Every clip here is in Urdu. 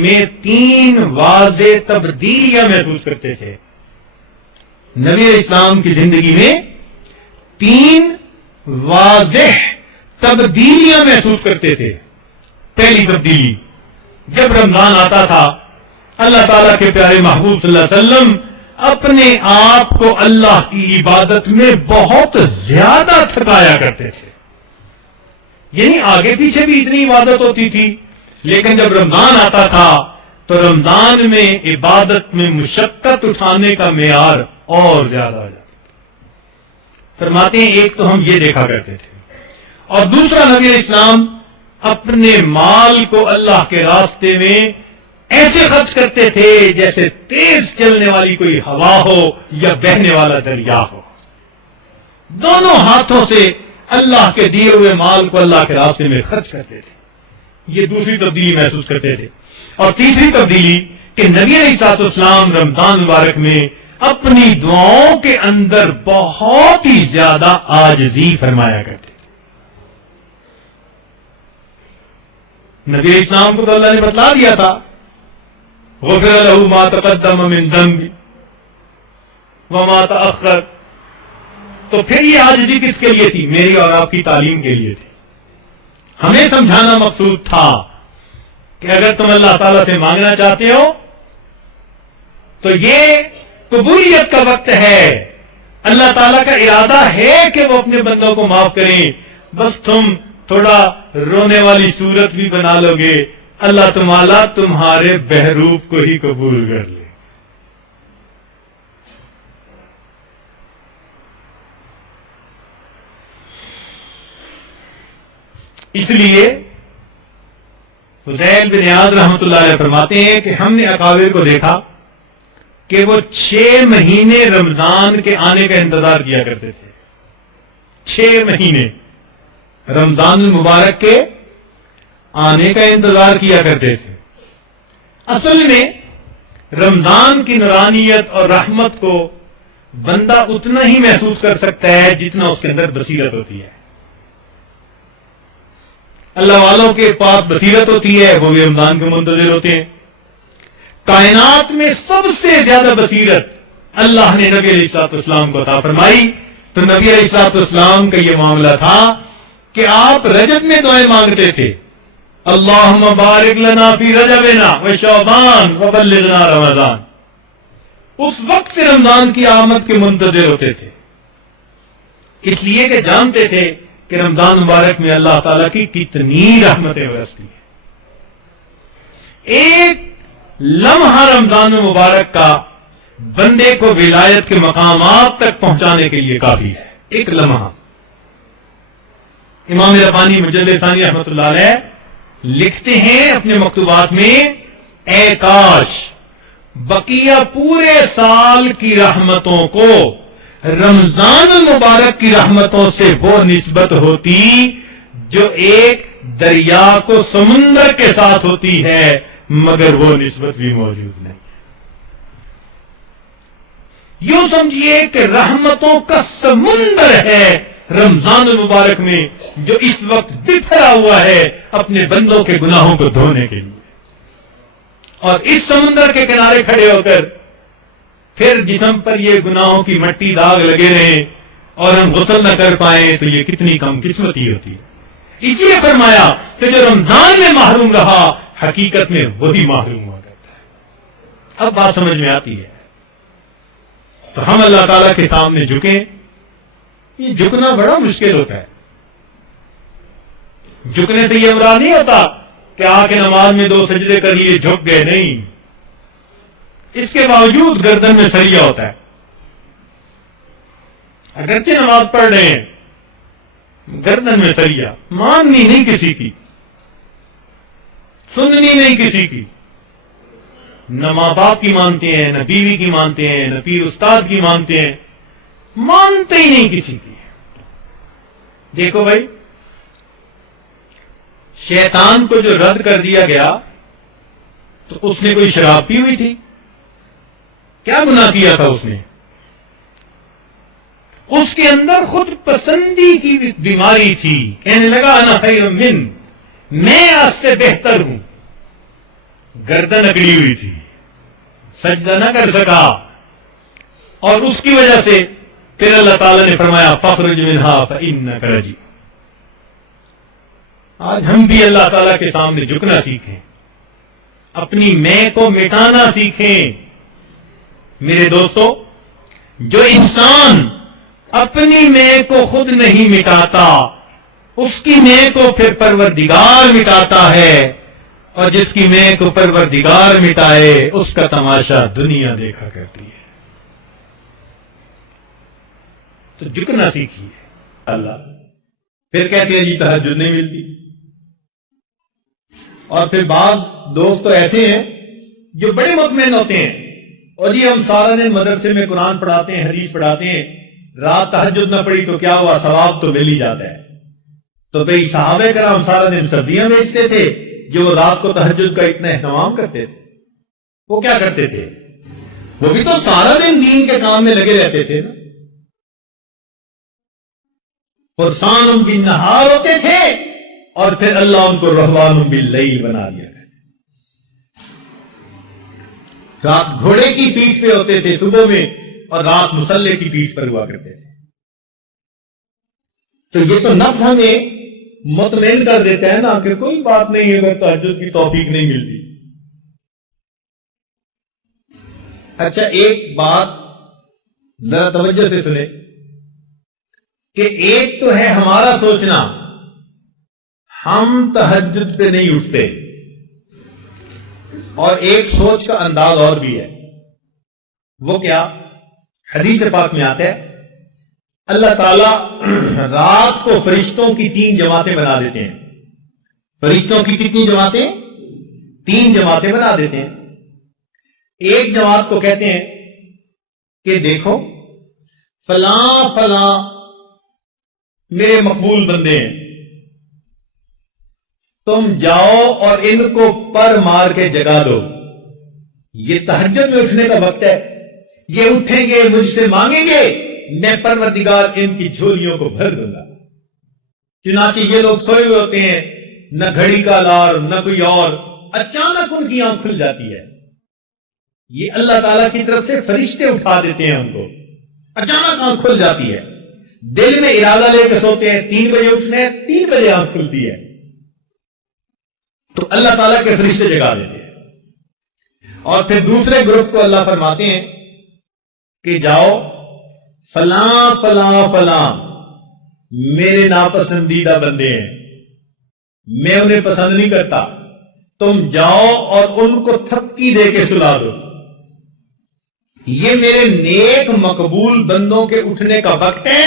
میں 3 واضح تبدیلیاں محسوس کرتے تھے. نبی علیہ السلام کی زندگی میں 3 واضح تبدیلیاں محسوس کرتے تھے. پہلی تبدیلی، جب رمضان آتا تھا اللہ تعالیٰ کے پیارے محبوب صلی اللہ علیہ وسلم اپنے آپ کو اللہ کی عبادت میں بہت زیادہ تھکایا کرتے تھے. یعنی آگے پیچھے بھی اتنی عبادت ہوتی تھی، لیکن جب رمضان آتا تھا تو رمضان میں عبادت میں مشقت اٹھانے کا معیار اور زیادہ ہو جاتا. فرماتے ہیں ایک تو ہم یہ دیکھا کرتے تھے، اور دوسرا نبی علیہ السلام اپنے مال کو اللہ کے راستے میں ایسے خرچ کرتے تھے جیسے تیز چلنے والی کوئی ہوا ہو یا بہنے والا دریا ہو. دونوں ہاتھوں سے اللہ کے دیے ہوئے مال کو اللہ کے راستے میں خرچ کرتے تھے. یہ دوسری تبدیلی محسوس کرتے تھے. اور تیسری تبدیلی کہ نبی علیہ السلام رمضان مبارک میں اپنی دعاؤں کے اندر بہت ہی زیادہ عاجزی فرمایا کرتے تھے. نبی علیہ السلام کو تو اللہ نے بتلا دیا تھا غفر له ما تقدم من ذنبه وما تأخر، تو پھر یہ عاجزی کس کے لیے تھی؟ میری اور آپ کی تعلیم کے لیے تھی. ہمیں سمجھانا مقصود تھا کہ اگر تم اللہ تعالیٰ سے مانگنا چاہتے ہو تو یہ قبولیت کا وقت ہے. اللہ تعالیٰ کا ارادہ ہے کہ وہ اپنے بندوں کو معاف کریں، بس تم تھوڑا رونے والی صورت بھی بنا لو گے، اللہ تعالیٰ تمہارے بہروپ کو ہی قبول کر لے. اس لیے فضیل بن عیاض رحمۃ اللہ علیہ فرماتے ہیں کہ ہم نے اکابر کو دیکھا کہ وہ 6 مہینے رمضان کے آنے کا انتظار کیا کرتے تھے. 6 مہینے رمضان المبارک کے آنے کا انتظار کیا کرتے تھے. اصل میں رمضان کی نورانیت اور رحمت کو بندہ اتنا ہی محسوس کر سکتا ہے جتنا اس کے اندر بصیرت ہوتی ہے. اللہ والوں کے پاس بصیرت ہوتی ہے، وہ بھی رمضان کے منتظر ہوتے ہیں. کائنات میں سب سے زیادہ بصیرت اللہ نے نبی علیہ الصلوۃ والسلام کو عطا فرمائی. تو نبی علیہ الصلوۃ والسلام کا یہ معاملہ تھا کہ آپ رجب میں دعائیں مانگتے تھے، اللہم بارک لنا فی رجبنا وشعبان وبلغنا رمضان. اس وقت سے رمضان کی آمد کے منتظر ہوتے تھے، اس لیے کہ جانتے تھے کہ رمضان مبارک میں اللہ تعالیٰ کی کتنی رحمتیں برستی ہیں. ایک لمحہ رمضان مبارک کا بندے کو ولایت کے مقامات تک پہنچانے کے لیے کافی ہے. ایک لمحہ. امام ربانی مجلد ثانی رحمۃ اللہ علیہ لکھتے ہیں اپنے مکتوبات میں، اے کاش بقیہ پورے سال کی رحمتوں کو رمضان المبارک کی رحمتوں سے وہ نسبت ہوتی جو ایک دریا کو سمندر کے ساتھ ہوتی ہے، مگر وہ نسبت بھی موجود نہیں. یوں سمجھیے کہ رحمتوں کا سمندر ہے رمضان المبارک میں، جو اس وقت بکھرا ہوا ہے اپنے بندوں کے گناہوں کو دھونے کے لیے. اور اس سمندر کے کنارے کھڑے ہو کر پھر جسم پر یہ گناہوں کی مٹی داغ لگے رہیں اور ہم غسل نہ کر پائیں تو یہ کتنی کم قسمتی ہوتی ہے. اس لیے فرمایا کہ جو رمضان میں محروم رہا حقیقت میں وہی محروم ہوا کرتا ہے. اب بات سمجھ میں آتی ہے. تو ہم اللہ تعالیٰ کے سامنے جھکیں. یہ جھکنا بڑا مشکل ہوتا ہے. جھکنے سے یہ مراد نہیں ہوتا کہ آ کے نماز میں 2 سجدے کر لیے جھک گئے، نہیں. اس کے باوجود گردن میں سریا ہوتا ہے. اگرچہ نماز پڑھ رہے ہیں، گردن میں سریا، ماننی نہیں کسی کی، سننی نہیں کسی کی، نہ ماں باپ کی مانتے ہیں، نہ بیوی کی مانتے ہیں، نہ پیر استاد کی مانتے ہیں، مانتے ہی نہیں کسی کی. دیکھو بھائی، شیطان کو جو رد کر دیا گیا تو اس نے کوئی شراب پی ہوئی تھی؟ کیا گناہ کیا تھا اس نے؟ اس کے اندر خود پسندی کی بیماری تھی. کہنے لگا انا خیر من، میں آج سے بہتر ہوں. گردن اکڑی ہوئی تھی، سجدہ نہ کر سکا، اور اس کی وجہ سے پھر اللہ تعالیٰ نے فرمایا فخرج منہا فإنک رجیم۔ آج ہم بھی اللہ تعالیٰ کے سامنے جھکنا سیکھیں، اپنی میں کو مٹانا سیکھیں۔ میرے دوستو، جو انسان اپنی میں کو خود نہیں مٹاتا، اس کی میں کو پھر پروردگار مٹاتا ہے، اور جس کی میں کو پروردگار مٹائے اس کا تماشا دنیا دیکھا کرتی ہے۔ تو جھکنا سیکھیے اللہ۔ پھر کہتے ہیں جی تہجد نہیں ملتی، اور پھر بعض دوست تو ایسے ہیں جو بڑے مطمئن ہوتے ہیں، اور جی ہم سارا دن مدرسے میں قرآن پڑھاتے ہیں، حدیث پڑھاتے ہیں، رات تہجد نہ پڑی تو کیا ہوا، ثواب تو مل ہی جاتا ہے۔ تو بھئی صحابہ کرام سارا دن سبزیاں بیچتے تھے، جو وہ رات کو تہجد کا اتنا اہتمام کرتے تھے، وہ کیا کرتے تھے؟ وہ بھی تو سارا دن دین کے کام میں لگے رہتے تھے نا، فرسان بالنہار ہوتے تھے، اور پھر اللہ ان کو رہبان باللیل بنا دیا کرتے۔ رات گھوڑے کی پیٹھ پہ ہوتے تھے صبح میں، اور رات مسلح کی پیٹھ پر ہوا کرتے تھے۔ تو یہ تو نفس ہمیں مطمئن کر دیتا ہے نا کہ کوئی بات نہیں اگر تہجد کی توفیق نہیں ملتی۔ اچھا ایک بات ذرا توجہ سے سنیں کہ ایک تو ہے ہمارا سوچنا ہم تہجد پہ نہیں اٹھتے، اور ایک سوچ کا انداز اور بھی ہے، وہ کیا؟ حدیث پاک میں آتا ہے اللہ تعالی رات کو فرشتوں کی 3 جماعتیں بنا دیتے ہیں۔ فرشتوں کی کتنی جماعتیں؟ 3 جماعتیں بنا دیتے ہیں۔ ایک جماعت کو کہتے ہیں کہ دیکھو فلاں فلاں میرے مقبول بندے ہیں، تم جاؤ اور ان کو پر مار کے جگا دو، یہ تہجد میں اٹھنے کا وقت ہے، یہ اٹھیں گے مجھ سے مانگیں گے، میں پروردگار ان کی جھولیوں کو بھر دوں گا۔ چنانچہ یہ لوگ سوئے ہوئے ہوتے ہیں، نہ گھڑی کا الارم نہ کوئی اور، اچانک ان کی آنکھ کھل جاتی ہے، یہ اللہ تعالیٰ کی طرف سے فرشتے اٹھا دیتے ہیں ان کو، اچانک آنکھ کھل جاتی ہے، دل میں ارادہ لے کے سوتے ہیں 3 بجے اٹھنے، 3 بجے آنکھ کھلتی ہے، تو اللہ تعالیٰ کے فرشتے جگا دیتے ہیں۔ اور پھر دوسرے گروپ کو اللہ فرماتے ہیں کہ جاؤ فلاں فلاں فلاں میرے ناپسندیدہ بندے ہیں، میں انہیں پسند نہیں کرتا، تم جاؤ اور ان کو تھپکی دے کے سلا دو، یہ میرے نیک مقبول بندوں کے اٹھنے کا وقت ہے،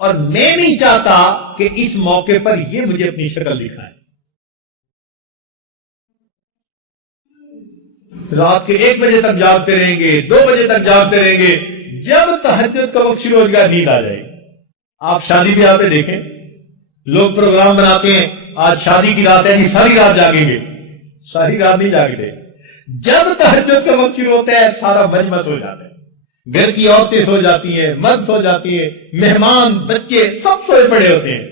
اور میں نہیں چاہتا کہ اس موقع پر یہ مجھے اپنی شکل دکھائیں۔ رات کے 1 بجے تک جاگتے رہیں گے، 2 بجے تک جاگتے رہیں گے، جب تہجد کا وقت شروع ہو گیا نیند آ جائے گی۔ آپ شادی بیاہ پہ دیکھیں، لوگ پروگرام بناتے ہیں، آج شادی کی رات ہے جی ساری رات جاگیں گے، ساری رات نہیں جاگتے، جب تہجد کا وقت شروع ہوتا ہے سارا مجمع سو جاتا ہے، گھر کی عورتیں سو جاتی ہیں، مرد سو جاتی ہیں، مہمان بچے سب سوئے پڑے ہوتے ہیں،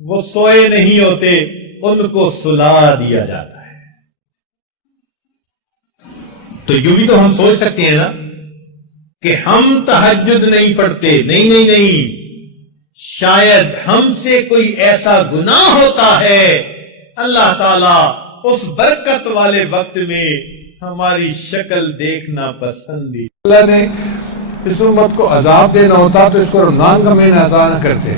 وہ سوئے نہیں ہوتے، ان کو سلا دیا جاتا ہے۔ تو یوں بھی تو ہم سوچ سکتے ہیں نا کہ ہم تہجد نہیں پڑھتے، نہیں نہیں نہیں، شاید ہم سے کوئی ایسا گناہ ہوتا ہے، اللہ تعالیٰ اس برکت والے وقت میں ہماری شکل دیکھنا پسند ہی۔ اللہ نے اس امت کو عذاب دینا ہوتا تو اس کو رمضان کا مہینہ عطا نہ کرتے۔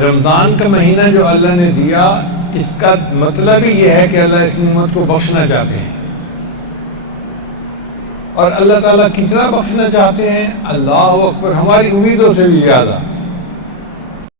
رمضان کا مہینہ جو اللہ نے دیا، اس کا مطلب ہی یہ ہے کہ اللہ اس امت کو بخشنا چاہتے ہیں، اور اللہ تعالیٰ کتنا بخشنا چاہتے ہیں، اللہ اکبر، ہماری امیدوں سے بھی زیادہ۔